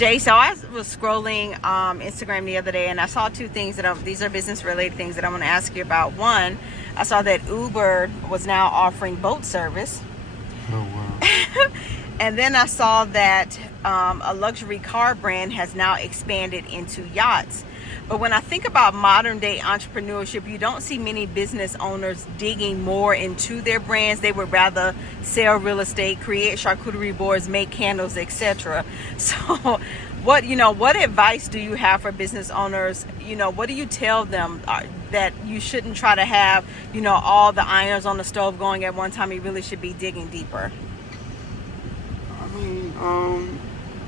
Jay, so I was scrolling Instagram the other day, and I saw two things these are business related things that I'm going to ask you about. One, I saw that Uber was now offering boat service. Oh, wow. And then I saw that a luxury car brand has now expanded into yachts. But when I think about modern day entrepreneurship, you don't see many business owners digging more into their brands. They would rather sell real estate, create charcuterie boards, make candles, etc. So what advice do you have for business owners? What do you tell them that you shouldn't try to have, all the irons on the stove going at one time? You really should be digging deeper. I mean,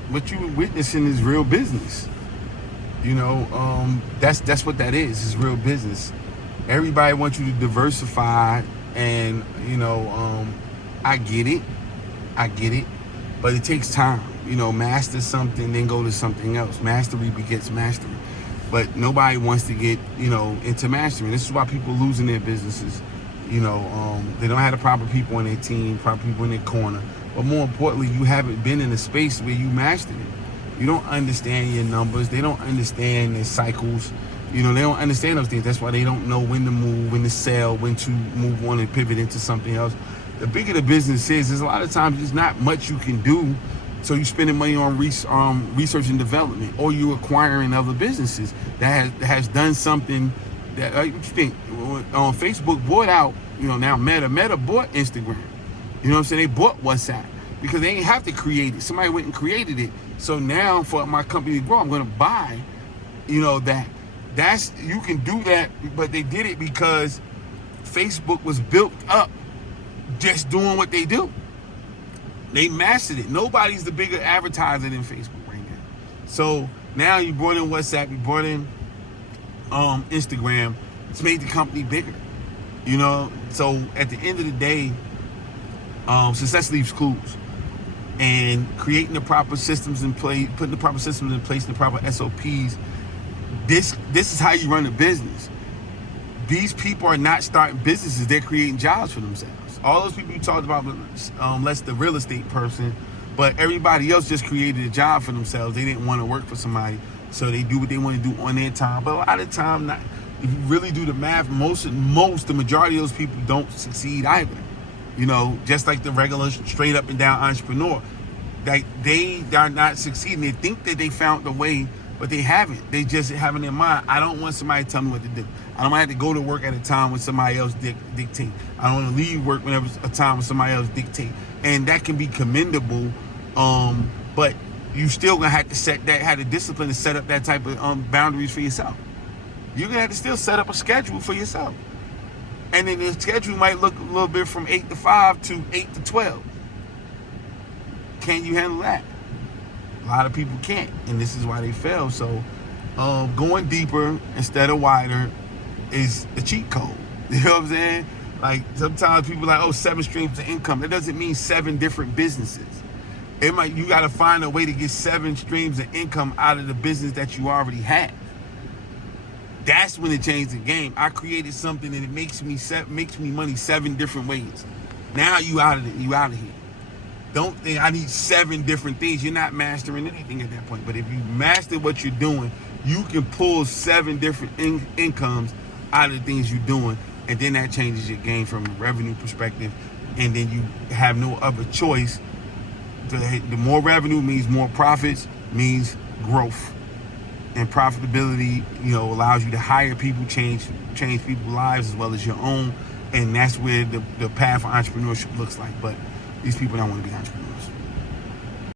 what you're witnessing is real business. That's what that is. It's real business. Everybody wants you to diversify, and I get it, but it takes time. Master something, then go to something else. Mastery begets mastery, but nobody wants to get into mastery. This is why people losing their businesses. They don't have the proper people on their team, proper people in their corner, but more importantly, you haven't been in a space where you mastered it. You don't understand your numbers. They don't understand their cycles. They don't understand those things. That's why they don't know when to move, when to sell, when to move on and pivot into something else. The bigger the business is, there's a lot of times there's not much you can do. So you're spending money on research and development, or you're acquiring other businesses that has done something that, what you think? Facebook bought out, now Meta bought Instagram. You know what I'm saying? They bought WhatsApp because they didn't have to create it. Somebody went and created it. So now for my company to grow, I'm going to buy, that. You can do that, but they did it because Facebook was built up just doing what they do. They mastered it. Nobody's the bigger advertiser than Facebook right now. So now you brought in WhatsApp, you brought in Instagram. It's made the company bigger. So at the end of the day, success leaves clues. And creating the proper systems in place, putting the proper systems in place, the proper SOPs. This is how you run a business. These people are not starting businesses; they're creating jobs for themselves. All those people you talked about, less the real estate person, but everybody else just created a job for themselves. They didn't want to work for somebody, so they do what they want to do on their time. But a lot of the time, if you really do the math, the majority of those people don't succeed either. Just like the regular straight up and down entrepreneur, they are not succeeding. They think that they found the way, but they haven't. They just have in their mind, I don't want somebody to tell me what to do. I don't want to have to go to work at a time when somebody else dictate. I don't want to leave work whenever a time when somebody else dictate. And that can be commendable, but you still gonna have to have the discipline to set up that type of boundaries for yourself. You're gonna have to still set up a schedule for yourself. And then the schedule might look a little bit from 8 to 5 to 8 to 12. Can you handle that? A lot of people can't, and this is why they fail. So going deeper instead of wider is a cheat code. You know what I'm saying? Like sometimes people are like, 7 streams of income. That doesn't mean 7 different businesses. You got to find a way to get 7 streams of income out of the business that you already have. That's when it changed the game. I created something and it makes me money 7 different ways. Now you out of here. Don't think I need 7 different things. You're not mastering anything at that point. But if you master what you're doing, you can pull 7 different incomes out of the things you're doing, and then that changes your game from a revenue perspective. And then you have no other choice. The more revenue means more profits, means growth. And profitability, allows you to hire people, change people's lives as well as your own. And that's where the path for entrepreneurship looks like. But these people don't want to be entrepreneurs.